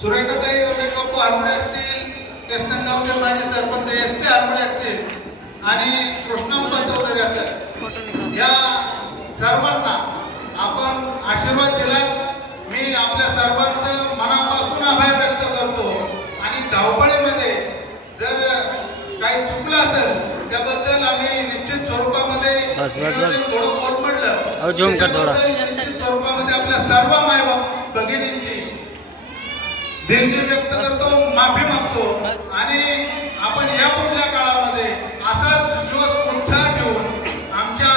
सुरेखाताई रमेश बापू आंबडे असतील, केसनगावचे माजी sarpanch S P आंबडे असतील आणि कृष्णांबा चौधरी असेल, या सर्वांना आपण आशीर्वाद दिला। मी आपल्या सर्वांचं मनापासून आभार व्यक्त करतो आणि धावपळीमध्ये जर काही चुकलं असेल त्याबद्दल आम्ही निश्चित स्वरूपामध्ये थोडं कोलमडलं, निश्चित स्वरूपामध्ये आपल्या सर्व मायबाप भगिनींची दिलगिरी व्यक्त करतो, माफी मागतो आणि आपण या पुढल्या काळामध्ये असाच जोश उत्साह ठेवून आमच्या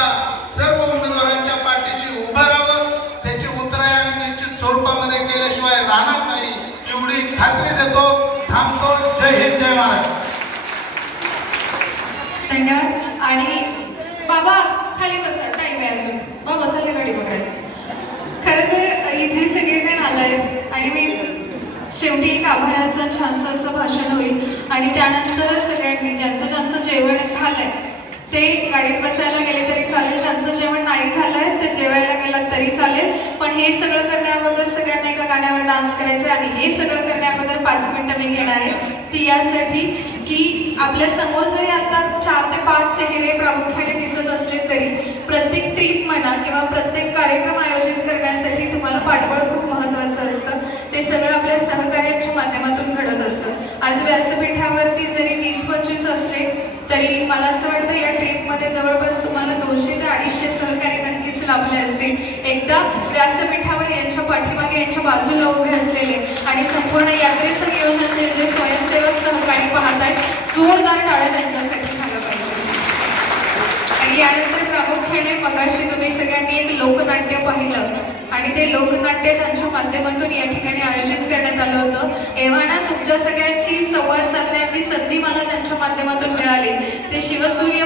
सर्व उमेदवारांच्या पाठीशी उभं राहावं, त्याची उतराई आम्ही निश्चित स्वरूपामध्ये केल्याशिवाय राहणार नाही एवढी खात्री देतो। थांबतो। जय हिंद, जय महाराष्ट्र। धन्यवाद। आणि बाबा खाली बसा, टाइम आहे अजून। बाबा चालले गाडी बघायला। खरं तर इथे सगळेजण आलायत आणि मी शेवटी एक आभाराचं छानसं असं भाषण होईल आणि त्यानंतर सगळ्यांनी ज्यांचं जेवण झालंय ते गाडीत बसायला गेले तरी चालेल, ज्यांचं जेवण नाही झालंय ते जेवायला गेलात तरी चालेल, पण हे सगळं करण्या अगोदर सगळ्यांना एका गाण्यावर डान्स करायचं आणि हे सगळं करण्या अगोदर 5 मिनिटं मी घेणार आहे ती यासाठी की आपल्या समोर जरी आता 4 ते 5 चेहरे प्रामुख्याने दिसत असले तरी प्रत्येक ट्रीप म्हणा किंवा प्रत्येक कार्यक्रम आयोजित करण्यासाठी तुम्हाला पाठबळ खूप महत्त्वाचं असतं। ते सगळं आपल्या सहकार्याच्या माध्यमातून घडत असतं। आज व्यासपीठावरती जरी 20-25 असले तरी मला असं वाटतं या ट्रीपमध्ये जवळपास तुम्हाला 200 ते 250 सहकारी नक्कीच लाभले असतील। एकदा व्यासपीठावर यांच्या पाठीमागे यांच्या बाजूला उभे असलेले आणि संपूर्ण यात्रेचं नियोजन जे स्वयंसेवक सहकारी पाहत आहेत, जोरदार टाळ्या त्यांच्यासाठी झालं पाहिजे। आणि यानंतर प्रामुख्याने मगाशी तुम्ही सगळ्यांनी एक लोकनाट्य पाहिलं आणि ते लोकनाट्य ज्यांच्या माध्यमातून या ठिकाणी आयोजित करण्यात आलं होतं, एव्हाना तुमच्या सगळ्यांची संवाद साधण्याची संधी मला ज्यांच्या माध्यमातून मिळाली ते शिवसूर्य